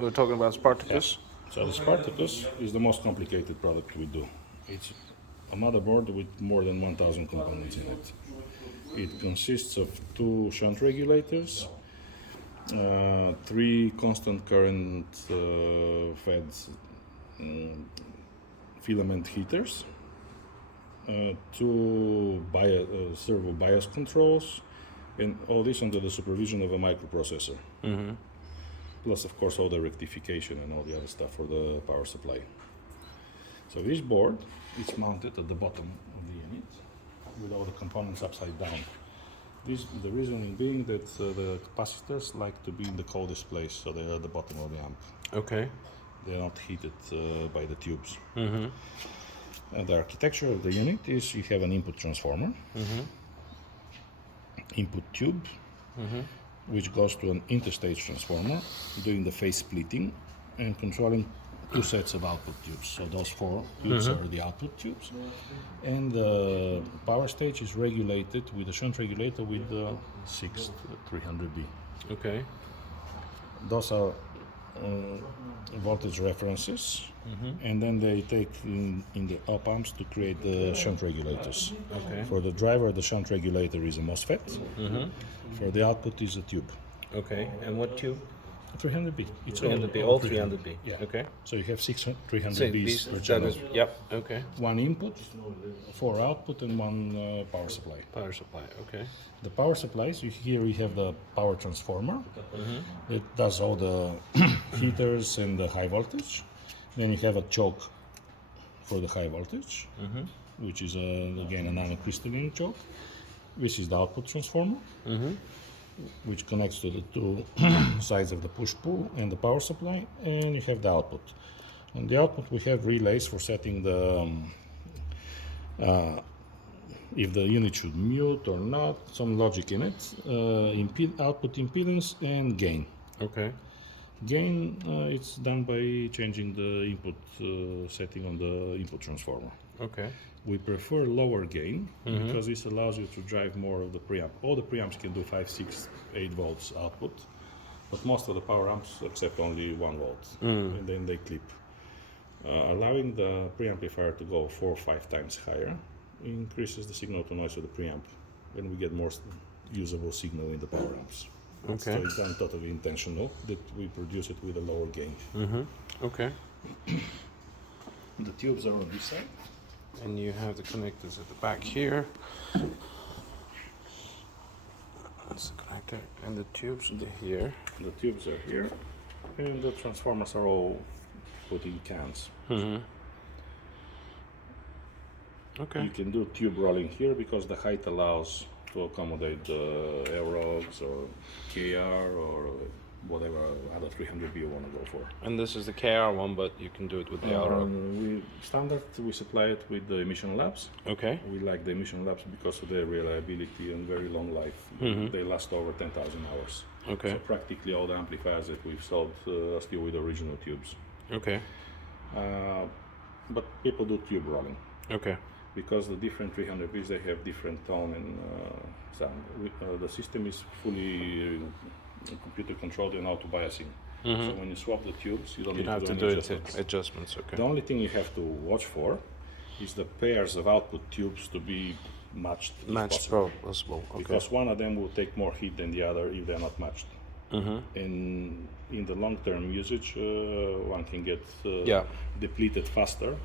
we're talking about Spartacus. Yeah. So the Spartacus is the most complicated product we do. It's a motherboard with more than 1,000 components in it. It consists of 2 shunt regulators, 3 constant current fed filament heaters, 2 servo bias controls, and all this under the supervision of a microprocessor. Mm-hmm. Plus, of course, all the rectification and all the other stuff for the power supply. So this board is mounted at the bottom of the unit with all the components upside down. The reasoning being that the capacitors like to be in the coldest place, so they're at the bottom of the amp. Okay. They're not heated by the tubes. Mm-hmm. The architecture of the unit is you have an input transformer, mm-hmm. input tube, mm-hmm. which goes to an interstage transformer, doing the phase splitting and controlling 2 sets of output tubes. So those 4 tubes mm-hmm. are the output tubes. And the power stage is regulated with a shunt regulator with the 6 300B. Okay. Those are voltage references, mm-hmm. and then they take in the op amps to create the shunt regulators. Okay. For the driver, the shunt regulator is a MOSFET. Mm-hmm. For the output is a tube. Okay. And what tube? 300B. It's 300B, all 300B. Yeah. Okay. So you have 6 300Bs per channel. Yep. Okay. 1 input, 4 output, and 1 power supply. Power supply. Okay. The power supplies, here we have the power transformer. Mm-hmm. It does all the heaters and the high voltage. Then you have a choke for the high voltage, mm-hmm. which is again a nanocrystalline choke. This is the output transformer, mm-hmm. which connects to the 2 sides of the push-pull and the power supply, and you have the output. On the output we have relays for setting the if the unit should mute or not, some logic in it, output impedance and gain. Okay. Gain, it's done by changing the input setting on the input transformer. Okay. We prefer lower gain, mm-hmm. because this allows you to drive more of the preamp. All the preamps can do 5, 6, 8 volts output, but most of the power amps accept only 1 volt, and then they clip. Allowing the preamplifier to go 4 or 5 times higher increases the signal to noise of the preamp, and we get more usable signal in the power amps. Okay. So it's done totally intentional that we produce it with a lower gain. Mm-hmm. Okay. The tubes are on this side. And you have the connectors at the back here. That's the connector. And the tubes are here. The tubes are here. And the transformers are all put in cans. Mm-hmm. Okay. You can do tube rolling here because the height allows to accommodate the Aerogs or KR or whatever other 300B you want to go for. And this is the KR one, but you can do it with the Aerog. We supply it with the emission labs. Okay. We like the emission labs because of their reliability and very long life. Mm-hmm. They last over 10,000 hours. Okay. So practically all the amplifiers that we've sold are still with original tubes. Okay. But people do tube rolling. Okay. Because the different 300Bs, they have different tone and sound. The system is fully computer controlled and auto biasing. Mm-hmm. So when you swap the tubes, you don't need to do any adjustments. Okay. The only thing you have to watch for is the pairs of output tubes to be matched. Possible. Okay. Because one of them will take more heat than the other if they're not matched. Mm-hmm. And in the long-term usage, one can get depleted faster,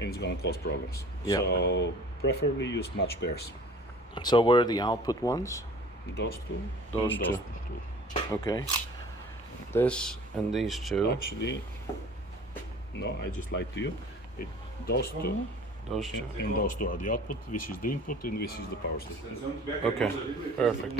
and it's going to cause problems. Yeah. So preferably use match pairs. So where are the output ones? Those two. Those two. Okay. This and these 2. Actually, no, I just lied to you. Those 2. Those 2. And those 2 are the output. This is the input and this is the power station. Okay. Perfect.